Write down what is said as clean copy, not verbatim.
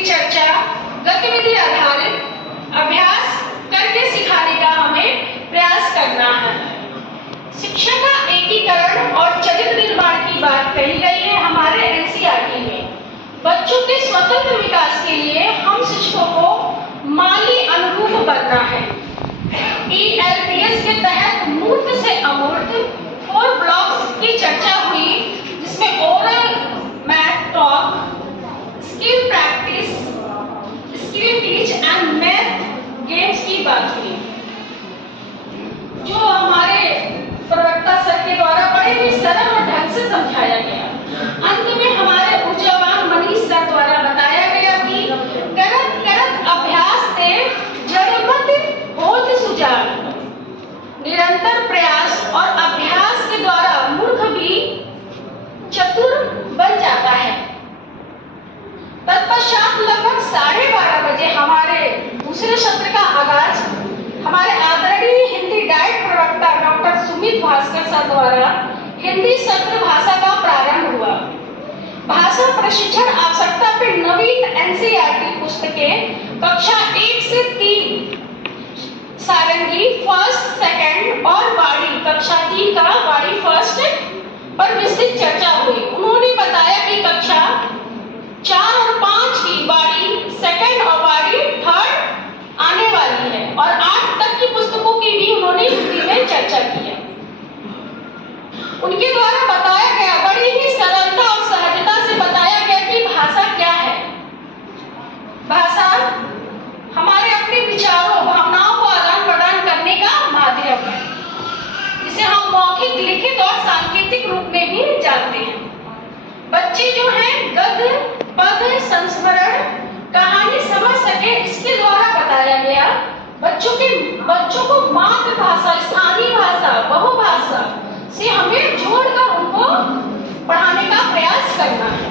की चर्चा गतिविधि आधारित अभ्यास करके सिखाने का हमें प्रयास करना है। शिक्षा का एकीकरण और चरित्र निर्माण की बात कही गई है हमारे एनसीईआरटी में। बच्चों के स्वतंत्र विकास के लिए हम शिक्षकों को माली अनुरूप बनना है। ELPS के तहत मूर्त से अमूर्त 4 ब्लॉक्स की चर्चा हुई, जिसमें oral, math talk, skill practice, skill teach and math games की बात हुई, जो हमारे प्रवक्ता सर के द्वारा बड़े ही सरल और ढंग से समझाया गया। अंत में हमारे ऊर्जावान मनीष सर द्वारा बताया गया कि करत करत अभ्यास से जड़मत होत सुजान। निरंतर प्रयास और अभ्यास के द्वारा मूर्ख भी चतुर बन जाता है। तत्पश्चात लगभग 12:30 बजे हमारे दूसरे सत्र का आगाज हमारे आदरणीय हिंदी डाइट प्रवक्ता डॉक्टर सुमित भास्कर सर द्वारा हिंदी सत्र भाषा का प्रारंभ हुआ। भाषा प्रशिक्षण आवश्यकता पर नवीन एनसीईआरटी पुस्तकें कक्षा 1 से 3 सारंगी फर्स्ट, सेकंड और वाणी कक्षा 3 का वाणी फर्स्ट पर विस्तृत चर्चा हुई। उन्होंने बताया कि कक्षा 4 और 5 की वाणी सेकंड और वाणी थर्ड आने वाली है और 8 तक की पुस्तकों की भी उन्होंने हिंदी में चर्चा की है। उनके द्वारा बताया गया, बड़ी ही सरलता और सहजता से बताया गया कि भाषा क्या है। भाषा हमारे अपने विचारों, भावनाओं को आदान प्रदान करने का माध्यम है, जिसे हम मौखिक, लिखित और सांकेतिक रूप में भी जानते हैं। बच्चे जो हैं गद्य, पद्य, संस्मरण, कहानी समझ सके, इसके द्वारा बताया गया। बच्चों को मातृभाषा, स्थानीय भाषा, बहुभाषा से हमें जोड़कर उनको पढ़ाने का प्रयास करना है।